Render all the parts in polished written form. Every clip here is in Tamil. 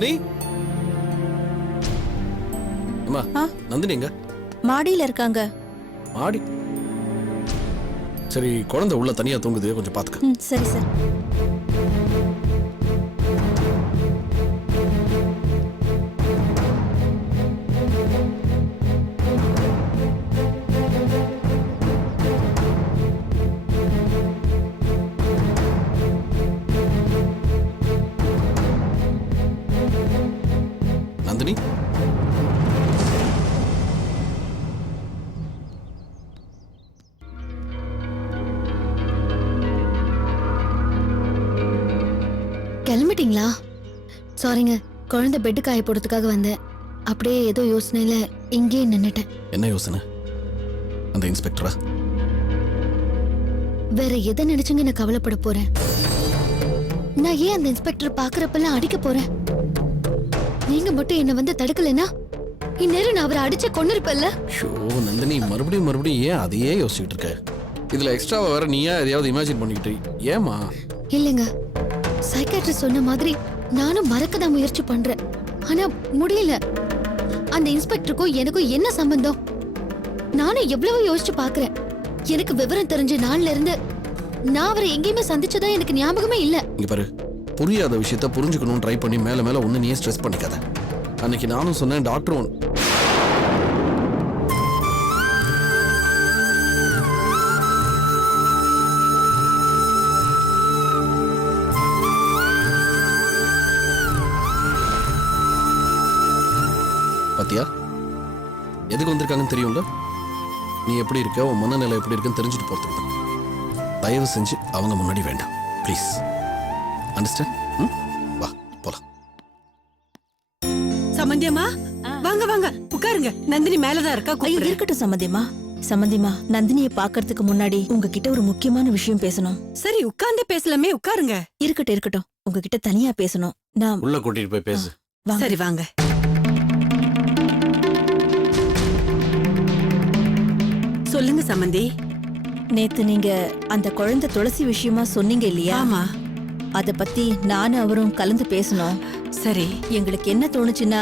நந்தினி அம்மா நந்தினி எங்க? மாடியில இருக்காங்க. மாடி? சரி, குழந்தை உள்ள தனியா தூங்குது, கொஞ்சம் பாத்துக்க. சரி சார். நந்தினி கிளம்பிட்டீங்களா? சாரிங்க, குழந்தை பெட்டு காய போடுறதுக்காக வந்தேன். அப்படியே ஏதோ யோசனையில இங்கேயே நின்னுட்டேன். என்ன யோசனை? அந்த இன்ஸ்பெக்டரா? வேற எதை நினைச்சுங்க நான் கவலைப்பட போறேன்? நான் ஏன் அந்த இன்ஸ்பெக்டர் பாக்குறப்பெல்லாம் அடிக்க போறேன்? நீங்க மட்டும் என்ன வந்து தடுக்கலனா இந்நேரம் நான் அவரை அடிச்ச கொன்னிருப்பல்ல. ஷோ நந்தினி, மறுபடியும் ஏன் அதையே யோசிச்சுட்டு இருக்க? இதுல எக்ஸ்ட்ராவா வேற நீயா எதையாவது இமேஜின் பண்ணிக்கிட்டு ஏமா? இல்லங்க, சைக்காட்ரிஸ்ட் சொன்ன மாதிரி நானும் மறக்கதான் முயற்சி பண்றேன். ஆனா முடியல. அந்த இன்ஸ்பெக்டருக்கும் எனக்கும் என்ன சம்பந்தம்? நானும் எவ்வளவு யோசிச்சு பாக்குறேன். எனக்கு விவரம் தெரிஞ்ச நாள்ல இருந்து நான் அவரை எங்கேயுமே சந்திச்சதா எனக்கு ஞாபகமே இல்ல. இங்க பாரு, புரியாத விஷயத்த புரிஞ்சுக்கணும் ட்ரை பண்ணி மேல மேல ஒண்ணு நீயே ஸ்ட்ரெஸ் பண்ணிக்காத. அன்னைக்கு நானும் சொன்னேன் டாக்டர் பாத்தியா எதுக்கு வந்திருக்காங்கன்னு தெரியும்ல? நீ எப்படி இருக்க, உன் மனநிலை எப்படி இருக்குன்னு தெரிஞ்சுட்டு போறதுக்கு தான். தயவு செஞ்சு அவங்க முன்னாடி வேண்டாம் ப்ளீஸ். அண்டர்ஸ்டாண்ட்? வா போலாம். சம்பந்தியம்மா வாங்க வாங்க உட்காருங்க. நந்தினி மேலதான் இருக்கா. ஐயோ இருக்கட்டும் சம்பந்தியம்மா. சம்பந்தியம்மா, நந்தினியை பாக்குறதுக்கு முன்னாடி உங்ககிட்ட ஒரு முக்கியமான விஷயம் பேசணும். சரி உட்கார்ந்தே பேசலாமே, உட்காருங்க. இருக்கட்டும், உங்ககிட்ட தனியா பேசணும். நான் உள்ள கூட்டிட்டு போய் பேசு. சரி வாங்க. சொல்லுங்க சம்பந்தி. நேத்து நீங்க அந்த குழந்தை துளசி விஷயமா சொன்னீங்க இல்லையா? ஆமா. அத பத்தி நானும் அவரும் கலந்து பேசணும். சரி. எங்களுக்கு என்ன தோணுச்சுன்னா,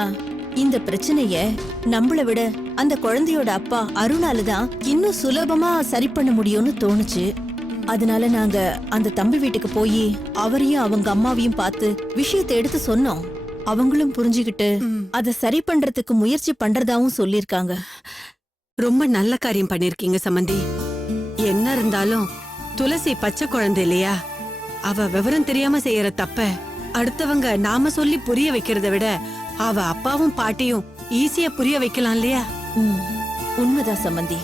இந்த பிரச்சனைய நம்மள விட அந்த குழந்தையோட அப்பா அருணாலதான் இன்னும் சுலபமா சரி பண்ண முடியும்னு தோணுச்சு. அதனால நாங்க அந்த தம்பி வீட்டுக்கு போய் அவரையும் அவங்க அம்மாவையும் பார்த்து விஷயத்தை எடுத்து சொன்னோம். அவங்களும் புரிஞ்சுகிட்டு அத சரி பண்றதுக்கு முயற்சி பண்றதாவும் சொல்லிருக்காங்க. ரொம்ப நல்ல காரியம் பண்ணிருக்கீங்க சம்பந்தி. என்ன இருந்தாலும் துளசி பச்சை குழந்தை இல்லையா? அவ விவரம் தெரியாம செய்யற தப்ப அடுத்தவங்க நாம சொல்லி புரிய வைக்கிறத விட அவ அப்பாவும் பாட்டியும் ஈஸியா புரிய வைக்கலாம் இல்லையா? உண்மைதான் சம்பந்தி.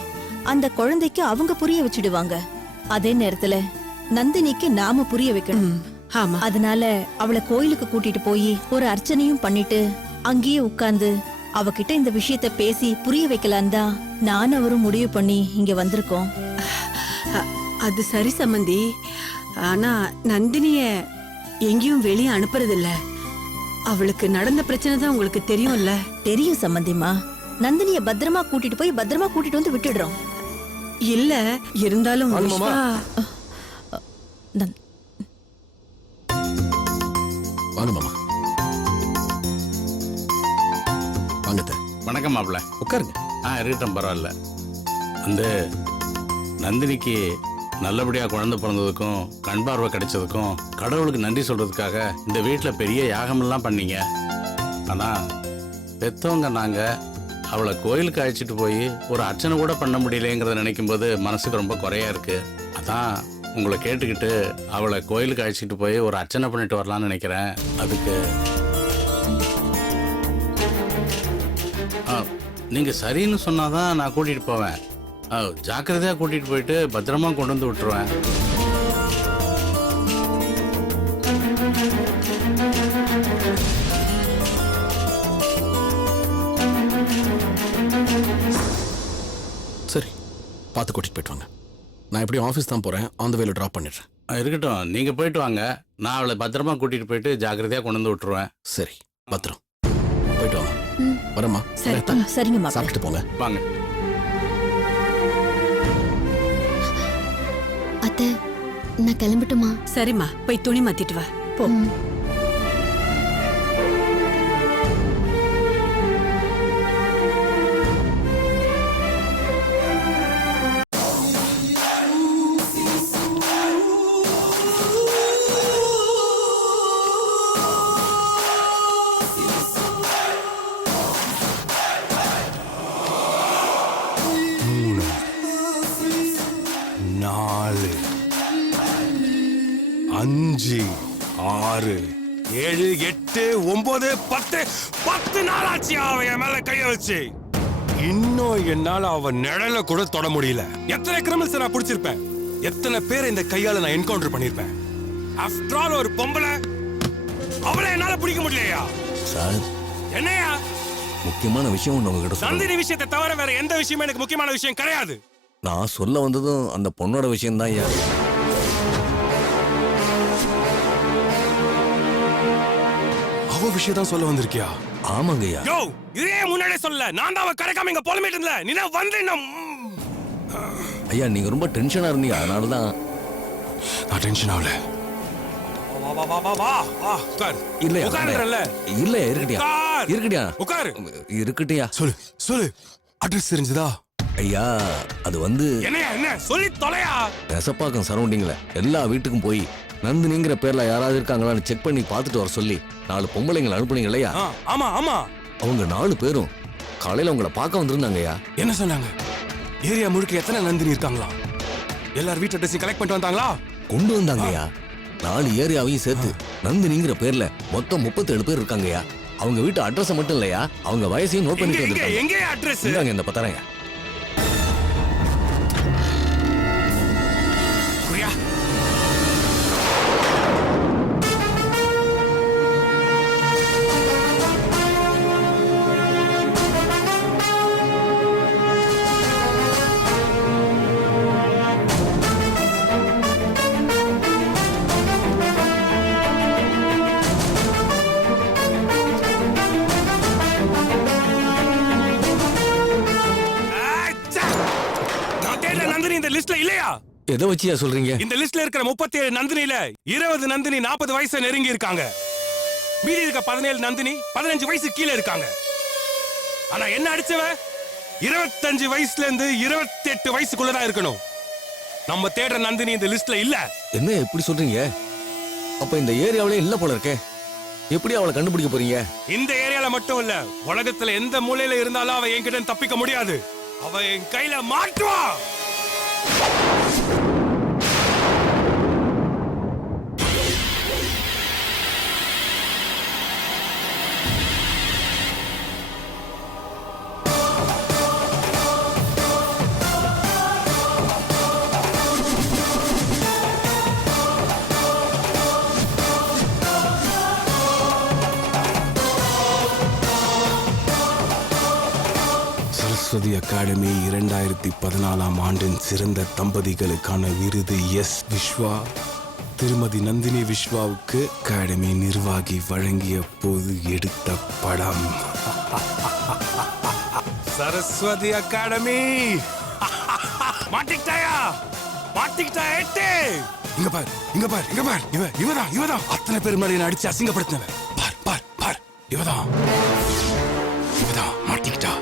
அந்த குழந்தைக்கு அவங்க புரிய வச்சிடுவாங்க. அதே நேரத்துல நந்தினிக்கு நாம புரிய வைக்கணும். ஆமா. அதனால அவளை கோயிலுக்கு கூட்டிட்டு போய் ஒரு அர்ச்சனையும் பண்ணிட்டு அங்கேயே உட்கார்ந்து அவகிட்ட இந்த விஷயத்த பேசி புரிய வைக்கலாம் தான் நானும் அவரும் முடிவு பண்ணி இங்க வந்திருக்கோம். அது சரி சம்பந்தி. ஆனா நந்தினிய எங்கேயும் வெளியே அனுப்புறது இல்ல. அவளுக்கு நடந்த பிரச்சனை தான் உங்களுக்கு தெரியும்ல? தெரியும் சம்பந்திமா. நந்தினிய பத்திரமா கூட்டிட்டு போய் பத்திரமா கூட்டிட்டு வந்து விட்டுடுறோம். இல்ல இருந்தாலும் வாங்க மாமா. வாங்க. வணக்கம் மாப்பிள்ள. உட்காருங்க. இருக்கட்டும், பரவாயில்ல. அந்த நந்தினிக்கு நல்லபடியா குழந்தை பிறந்ததுக்கும் கண் பார்வை கிடைச்சதுக்கும் கடவுளுக்கு நன்றி சொல்றதுக்காக இந்த வீட்டில் பெரிய யாகமெல்லாம் பண்ணீங்க. ஆனா பெத்தவங்க நாங்க அவளை கோயிலுக்கு அழைச்சிட்டு போய் ஒரு அர்ச்சனை கூட பண்ண முடியலங்கிறத நினைக்கும் போது மனசுக்கு ரொம்ப குறையா இருக்கு. அதான் உங்களை கேட்டுக்கிட்டு அவளை கோயிலுக்கு அழைச்சிட்டு போய் ஒரு அர்ச்சனை பண்ணிட்டு வரலாம்னு நினைக்கிறேன். அதுக்கு நீங்க சரின்னு சொன்னாதான் நான் கூட்டிட்டு போவேன். ஜாக்கிரதையா கூட்டிட்டு போயிட்டு பத்திரமா கொண்டு வந்து விட்டுருவேன். சரி, பார்த்து கூட்டிட்டு போயிட்டு வாங்க. நான் எப்படியும் ஆஃபீஸ் தான் போறேன். ஆன் த வேல டிராப் பண்ணிடுறேன். இருக்கட்டும், நீங்க போயிட்டு வாங்க. நான் அவளை பத்திரமா கூட்டிட்டு போயிட்டு ஜாக்கிரதையா கொண்டு வந்து விட்டுருவேன். சரி, பத்திரம். போயிட்டு வாங்க. வரமா? சரிங்க. சாப்பிட்டு போங்க. வாங்க. அத்தை, நான் கிளம்பட்டுமா? சரிம்மா, போய் துணி மாத்திட்டு வா. போ. 5 6 7 8 9 10 நாளாச்சு அவன் என் மேல கைய வச்சு. இன்னும் என்னால அவன் நிழல கூட தொட முடியல. எத்தனை கிரிமினல்ஸ் நான் பிடிச்சிருப்பேன், எத்தனை பேர் இந்த கையால நான் என்கவுண்டர் பண்ணிருப்பேன். ஆஃப்டர் ஆல் ஒரு பொம்பளை, அவளை என்னால பிடிக்க முடியலையா? சார், என்னையா முக்கியமான விஷயம் ஒன்று உங்ககிட்ட சொல்ல. நந்தினி விஷயத்தை தவிர வேற எந்த விஷயமும் எனக்கு முக்கியமான விஷயம் கிடையாது. நான் சொல்ல வந்ததும் அந்த பொண்ணோட விஷயம் தான் ஐயா. அவ விஷயம் தான் சொல்ல வந்திருக்கியா? ஆமாங்க ஐயா. யோ, இதே முன்னாடியே சொல்ல. நான் தான் அவ கிடைக்காம இங்க புலம்பிட்டு இருந்தல. நீ தான் வந்து ஐயா, நீங்க ரொம்ப டென்ஷனா இருந்தீங்க, அதனால தான். நான் டென்ஷன் ஆகல. வா வா வா வா வா வா உட்கார். இல்லையா உட்கார்றல. இல்ல, இருக்கட்டியா உட்கார். இருக்கட்டியா உட்கார். இருக்கட்டியா. சொல்லு சொல்லு. அட்ரஸ் தெரிஞ்சதா? ஐயா, அது வந்து என்னையா என்ன சொல்லி தொலையா? நெசப்பாக்கம் சரௌண்டிங்ல எல்லா வீட்டுக்கும் போய் நந்தினிங்கிற பேர்ல யாராவது இருக்காங்களான்னு செக் பண்ணி பார்த்துட்டு வர சொல்லி 4 பொம்பளைங்களை அனுப்புனீங்க இல்லையா? ஆமா ஆமா. அவங்க 4 பேரும் காலையில உங்களை பார்க்க வந்திருந்தாங்க ஐயா. என்ன சொன்னாங்க? ஏரியா முழுக்க எத்தனை நந்தினி இருக்காங்களா? எல்லார் வீட்டு அட்ரஸையும் கலெக்ட் பண்ணிட்டு வந்தாங்களா? கொண்டு வந்தாங்க ஐயா. 4 ஏரியாவையும் சேர்த்து நந்தினிங்கிற பேர்ல மொத்தம் 37 பேர் இருக்காங்க ஐயா. அவங்க வீட்டு அட்ரஸ் மட்டும் இல்லையா, அவங்க வயசையும் நோட் பண்ணிட்டு வந்திருக்காங்க. எங்க அட்ரஸ்? இந்தாங்க இந்த 10,000. குரியா. நந்தினி இந்த லிஸ்ட்ல இல்லையா? எதை வச்சியா சொல்றீங்க? இந்த லிஸ்ட்ல இருக்கிற 37 நந்தினில 20 நந்தினி 40 வயசை நெருங்கி இருக்காங்க. மீதி இருக்க 17 நந்தினி 15 வயசு கீழே இருக்காங்க. ஆனா என்ன அடிச்சவன் 25 வயசுல இருந்து 28 வயசுக்குள்ளதான் இருக்கணும். நம்ம தேடுற நந்தினி இந்த லிஸ்ட்ல இல்ல. என்ன இப்படி சொல்றீங்க? அப்ப இந்த ஏரியாவிலே இல்ல போல இருக்கே. எப்படி அவளை கண்டுபிடிக்க போறீங்க? இந்த ஏரியால மட்டும் இல்ல, உலகத்துல எந்த மூலையில இருந்தாலும் அவ என்கிட்ட இருந்து தப்பிக்க முடியாது. அவ என் கையில மாட்டுவா. சரஸ்வதி அகாடமி 2014ஆம் ஆண்டின் சிறந்த தம்பதிகளுக்கான விருது எஸ் விஸ்வா திருமதி நந்தினி விஸ்வாவுக்கு அகாடமி நிர்வாகி வழங்கிய போது எடுத்த படம். சரஸ்வதி அகாடமி மாட்டிக்கிட்டாயா? மாட்டிக்கிட்டா ஏட்டு. இங்க பார் இங்க பார் இங்க பார். இவதான் அத்தனை பேர் மேல என்ன அடிச்சு அசிங்கப்படுத்தினவன். பார் பார் பார். இவதான் மாட்டிக்கிட்டா.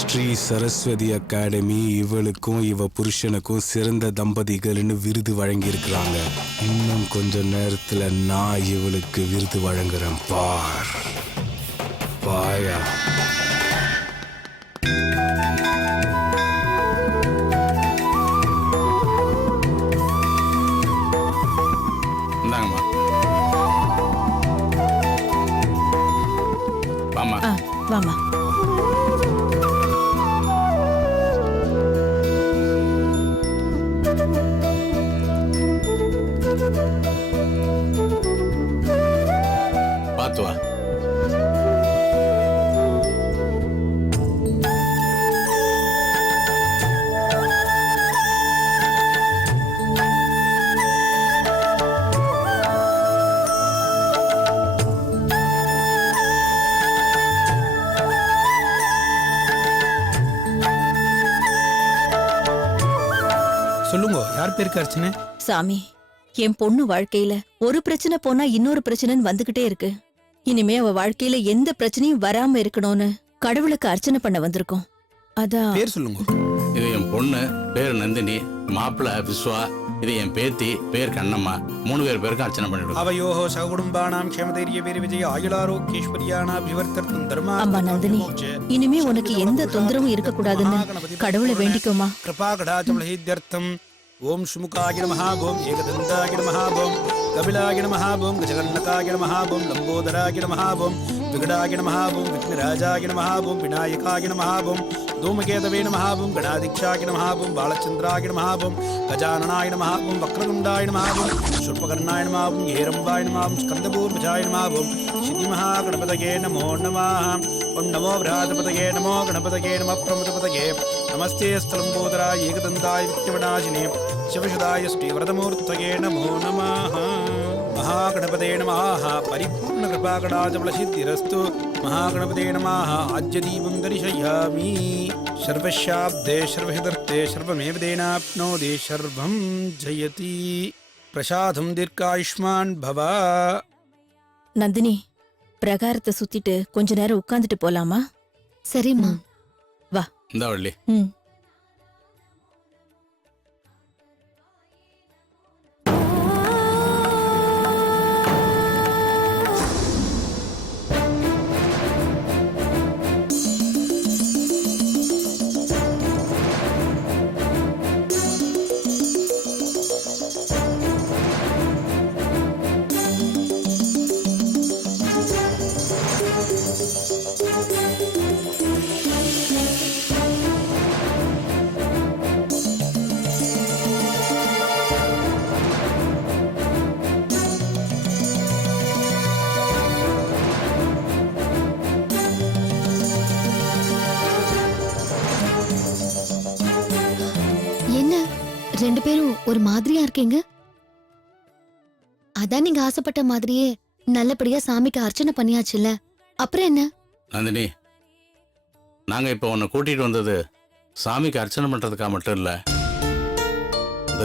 ஸ்ரீ சரஸ்வதி அகாடமி இவளுக்கும் இவ புருஷனுக்கும் சிறந்த தம்பதிகள்னு விருது வழங்கி இருக்கிறாங்க. இன்னும் கொஞ்ச நேரத்துல நான் இவளுக்கு விருது வழங்குறேன். பார் பாயா. இந்தாங்கம்மா. வாமா. வாமா. பார்த்து வா. சொல்லுங்க, யார் பேருக்கு அர்ச்சனை? சாமி, என் பொண்ணு வாழ்க்கையில ஒரு பிரச்சனை போனா இன்னொரு பிரச்சனைன்னு வந்துகிட்டே இருக்கு. இனிமே அவ வாழ்க்கையில எந்த பிரச்சனையும் வராம இருக்கணும்னு கடவுளுக்கு அர்ச்சனை பண்ண வந்திருக்கோம். அதான். பேர் சொல்லுங்க. இது என் பொண்ணு, பேரு நந்தினி, மாப்பிள்ள விஸ்வா, இது என் பேத்தி பேர் கண்ணம்மா. 3 பேருக்கும் அர்ச்சனை பண்ணிவிடுங்க. அவயோஹோ சகுடும்பானாம் க்ஷேமதைரிய வீர விஜய ஆயுளாரோக்கியஸ்வரியானாபிவர்த்தர்த்தம் தர்மா அம்மா நந்தினி, இனிமே உனக்கு எந்த தொந்தரவும் இருக்க கூடாதுன்னு கடவுளை வேண்டிக்கோமா. கிருபா கடாச்சமலஹித்யர்த்தம் ஓம் சுமுகாய நமஹ ஓம் ஏகதந்தாய நமஹ ஓம் கபிலாய நமஹ ஓம் கஜகர்ணகாய நமஹ ஓம் லம்போதராய நமஹ ஓம் விகடாய நமஹ ஓம் விக்னராஜாய நமஹ ஓம் விநாயகாய நமஹ ஓம் धूमकेतवे नमः ओं गणाधीक्षाय नमः ओं बालचन्द्राय नमः ओं गजाननाय नमः ओं वक्रतुण्डाय नमः ओं शूर्पकर्णाय नमः ओं हेरम्बाय नमः ओं स्कन्दपूर्वजाय नमः ओं सिद्धिमहागणपतये नमो नमः ओं नमो बृहस्पतये नमो गणपतये नमः प्रमथपतये नमस्ते स्थलम्बोदराय एकदन्ताय विघ्नविनाशिने शिवसुधाय श्रीव्रतमूर्तये नमो नमः महागणपते नमः परिपूर्ण कृपाकटाचबलसिद्धिरस्तु महागणपते नमः आज्यदीपं दर्शयामि सर्वशाब्दे सर्वहितर्थे सर्वमेव देनाप्नोति सर्वं जयति प्रसादं दीर्घायुष्मान् भव. நந்தினி, பிரகாரத்தை சுத்திட்டு கொஞ்ச நேரம் உட்கார்ந்துட்டு போலாமா? சரிம்மா. வா. இந்த வள்ளி. ம். என்ன 2 பேரும் ஒரு மாதிரியா இருக்கீங்க? அதான் நீங்க ஆசைப்பட்ட மாதிரியே நல்லபடியா சாமிக்கு அர்ச்சனை பண்ணியாச்சுல்ல, அப்புறம் என்ன? நந்தினி, நாங்க இப்போ உன்னை கூட்டிட்டு வந்தது சாமிக்கு அர்ச்சனை பண்றதுக்காக மட்டும் இல்ல, இந்த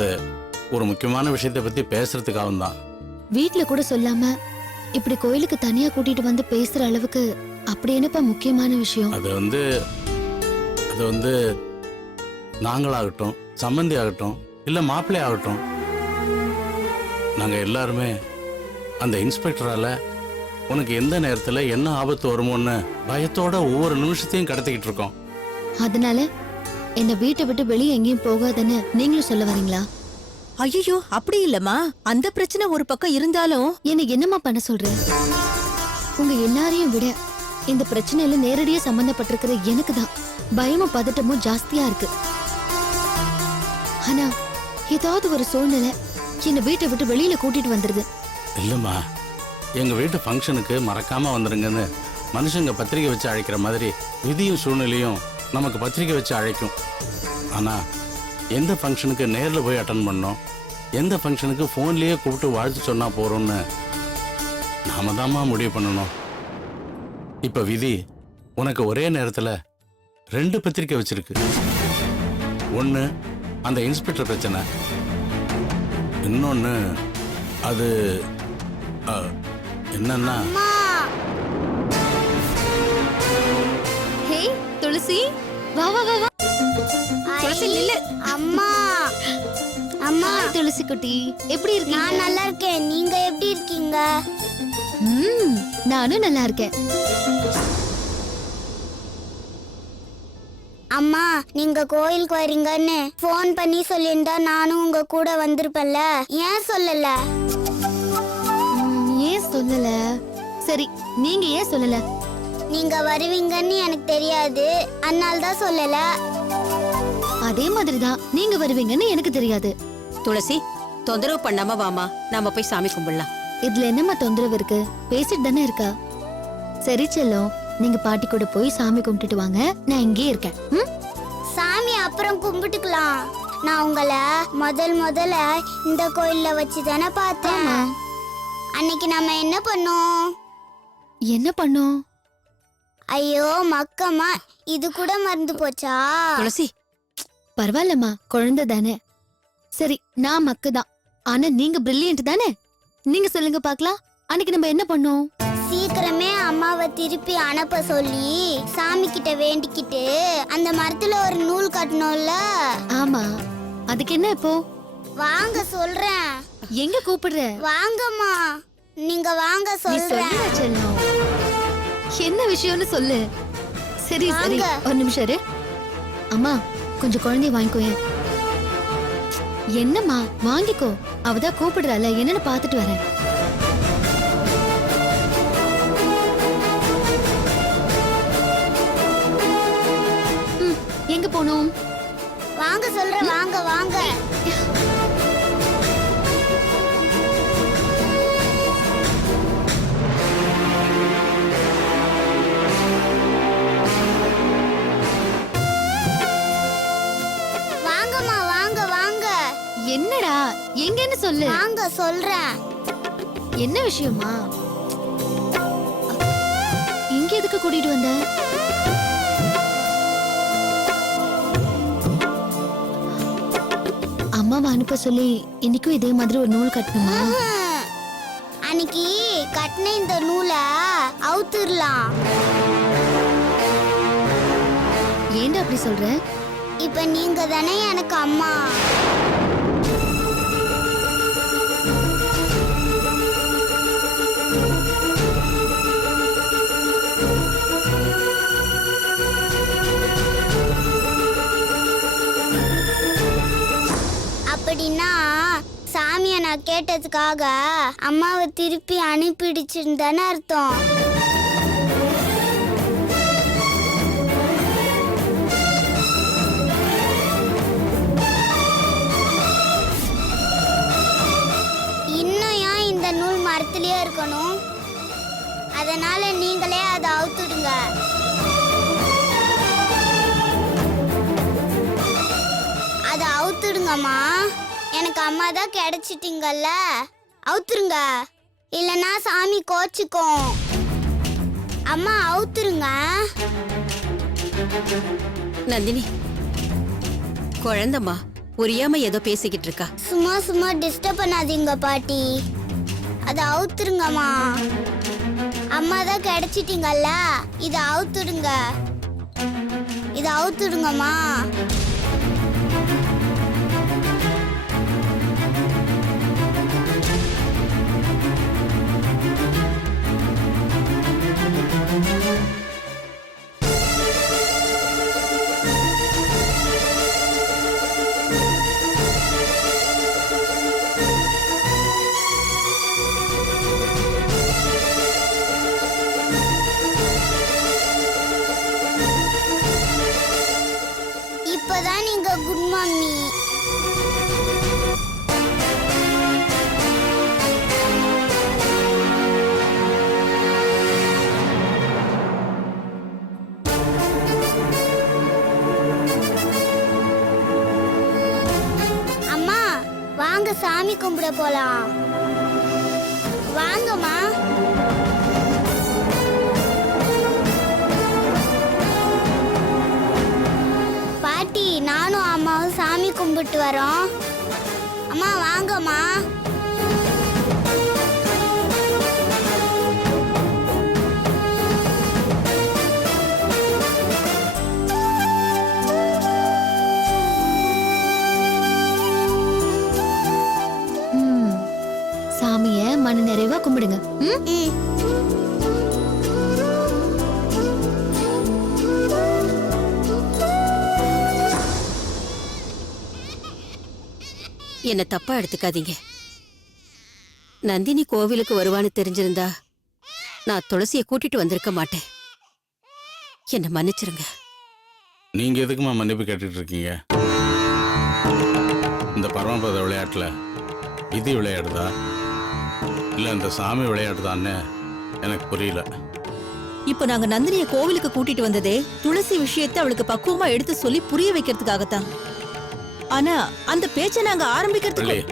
ஒரு முக்கியமான விஷயத்தை பத்தி பேசுறதுக்காகவும் தான். வீட்ல கூட சொல்லாம இப்படி கோயிலுக்கு தனியா கூட்டிட்டு வந்து பேசுற அளவுக்கு அப்படி என்னப்பா முக்கியமான விஷயம்? அது வந்து நாங்களாகட்டும், சம்பந்தி ஆகட்டும், இல்ல மாப்பிள்ளை ஆகட்டும், நாங்க எல்லாருமே அந்த இன்ஸ்பெக்டரால உனக்கு எந்த நேரத்துல என்ன ஆபத்து வருமோன்னு பயத்தோட ஒவ்வொரு நிமிஷத்தையும் கடத்திக்கிட்டு இருக்கோம். அதனால என்ன வீட்டை விட்டு வெளியே எங்கேயும் போகாதன்னு நீங்களும் சொல்ல வரீங்களா? ஐயோ, அப்படி இல்லம்மா. அந்த பிரச்சனை ஒரு பக்கம் இருந்தாலும் என்ன என்னம்மா பண்ண சொல்ற? உங்க எல்லாரையும் விட இந்த பிரச்சனையில நேரடியா சம்பந்தப்பட்டிருக்கிற எனக்கு தான் பயமும் பதட்டமும் ஜாஸ்தியா இருக்கு. ஆனா ஏதாவது ஒரு சூழ்நிலை என்ன வீட்டை விட்டு வெளியில கூட்டிட்டு வந்துருது. இல்லம்மா, எங்க வீட்டு ஃபங்க்ஷனுக்கு மறக்காம வந்துருங்கன்னு மனுஷங்க பத்திரிக்கை வச்சு அழைக்கிற மாதிரி விதியும் சூழ்நிலையும் நமக்கு பத்திரிக்கை வச்சு அழைக்கும். ஆனா எந்த ஃபங்க்ஷனுக்கு நேர்ல போய் அட்டன் பண்ணோம், எந்த ஃபங்க்ஷனுக்கு ஃபோன்லயே கூப்பிட்டு வாழ்த்து சொன்னா போறோம்னு நாம தாம்மா முடிவு பண்ணணும். இப்ப விதி உனக்கு ஒரே நேரத்துல 2 பத்திரிக்கை வச்சிருக்கு. ஒண்ணு அந்த இன்ஸ்பெக்டர் பிரச்சனை, இன்னொன்னு அது என்னன்னா ஹே துளசி, வா வா வா வா. துளசி நில்லு. அம்மா அம்மா துளசி குட்டி, எப்படி இருக்கீங்க? நான் நல்லா இருக்கேன். நீங்க எப்படி இருக்கீங்க? நானும் நல்லா இருக்கேன். அம்மா, நீங்க கோயிலுக்கு வரீங்கன்னு ஃபோன் பண்ணி சொல்லியிருந்தா நானும் உங்க கூட வந்திருப்பேன்ல. ஏன் சொல்லல? ஏன் சொல்லல? சரி, நீங்க ஏன் சொல்லல? நீங்க வருவீங்கன்னு எனக்கு தெரியாது, அதனால தான் சொல்லல. அதே மாதிரிதான் நீங்க வருவீங்கன்னு எனக்கு தெரியாது. துளசி, தொந்தரவு பண்ணாம வாமா, நாம போய் சாமி கும்பிடலாம். இதுல என்னம்மா தொந்தரவு இருக்கு? பேசிட்டு தானே இருக்கா. சரி செல்லம், நீங்க பாட்டி கூட போய் சாமி கும்பிட்டுட்டு வாங்க, நான் இங்கே இருக்கேன். சாமி அப்புறம் கும்பிட்டுக்கலாம். நான் உங்களை முதல்ல இந்த கோயில்ல வச்சு தானே பார்த்தேன். அன்னைக்கு நம்ம என்ன பண்ணோம்? என்ன பண்ணோம்? ஐயோ மக்கம்மா, இது கூட மறந்து போச்சா? துளசி, பரவாயில்லம்மா, குழந்தை தானே. சரி, நான் மக்குதான், ஆனா நீங்க பிரில்லியன்ட் தானே. நீங்க சொல்லுங்க பாக்கலாம், அன்னைக்கு நம்ம என்ன பண்ணோம்? சீக்கிரமே அம்மாவை திருப்பி அனுப்ப சொல்லி சாமி கிட்ட வேண்டிக்கிட்டு அந்த மரத்துல ஒரு நூல் கட்டணும்ல. ஆமா, அதுக்கு என்ன இப்போ? வாங்க சொல்றேன். எங்க கூப்பிடுற? வாங்கம்மா, நீங்க வாங்க நீ சொல்றேன். சொல்லுடா செல்லம். என்ன விஷயம்னு சொல்லு. சரி சரி, வாங்க. ஒரு நிமிஷம் இரு. அம்மா, கொஞ்சம் குழந்தைய வாங்கிக்கோயேன். என்னம்மா, வாங்கிக்கோ. அவதான் கூப்பிடுறால, என்னன்னு பாத்துட்டு வரேன். எங்க போனோம்? வாங்க சொல்றேன், வாங்க வாங்க. வாங்கம்மா, வாங்க வாங்க. என்னடா, எங்கன்னு சொல்லு. வாங்க சொல்றேன். என்ன விஷயமா? இங்க எதுக்கு கூட்டிட்டு வந்த? அம்மாவை அனுப்ப சொல்லி இன்னைக்கும் இதே மாதிரி ஒரு நூல் கட்டணுமா? அன்னைக்கு கட்டின இந்த நூலை அவுத்துடலாம். ஏன்டா அப்படி சொல்ற? இப்ப நீங்க தானே எனக்கு அம்மா. அப்படின்னா சாமியை நான் கேட்டதுக்காக அம்மாவை திருப்பி அனுப்பிடுச்சுன்னு அர்த்தம். இன்னும் ஏன் இந்த நூல் மரத்திலேயே இருக்கணும்? அதனால நீங்களே அதை அவுத்துடுங்க. அதை அவுத்துடுங்கம்மா. எனக்கு அம்மா தான் கிடைச்சிட்டீங்கல்ல, அவுத்துருங்க. இல்லைன்னா சாமி கோச்சிக்கும். அம்மா அவுத்துருங்க. நந்தினி, குழந்தம்மா புரியாம ஏதோ பேசிக்கிட்டு இருக்கா. சும்மா சும்மா டிஸ்டர்ப் பண்ணாதீங்க பாட்டி. அதை அவுத்துருங்கம்மா. அம்மா தான் கிடைச்சிட்டீங்கல்ல, இதை அவுத்துடுங்க. இதை அவுத்துடுங்கம்மா. இப்பதான் நீங்க குட் மம்மி. அம்மா வாங்க சாமி கும்பிட போலாம். வாங்கம்மா. பாட்டி, நானும் அம்மாவும் சாமி கும்பிட்டு வரோம். அம்மா வாங்கம்மா. சாமிய மன நிறைவா கும்பிடுங்க. ம்? என்ன தப்பா எடுத்துக்காதீங்க. நந்தினி கோவிலுக்கு வருவான்னு தெரிஞ்சிருந்தா நான் துளசியை கூட்டிட்டு வந்திருக்க மாட்டேன். என்ன மன்னிச்சிருங்க. நீங்க எதுக்குமா மன்னிப்பு கேட்டுட்டு இருக்கீங்க? இந்த பரமபத விளையாட்டுல விதி விளையாடுதா இல்ல இந்த சாமி விளையாடுதான்னு எனக்கு புரியல. இப்போ நாங்க நந்தினிய கோவிலுக்கு கூட்டிட்டு வந்ததே துளசி விஷயத்தை அவளுக்கு பக்குவமா எடுத்து சொல்லி புரிய வைக்கிறதுக்காகத்தான். ஆனா அந்த பேச்சை நாங்க ஆரம்பிக்கிறதுக்கு வள்ளி,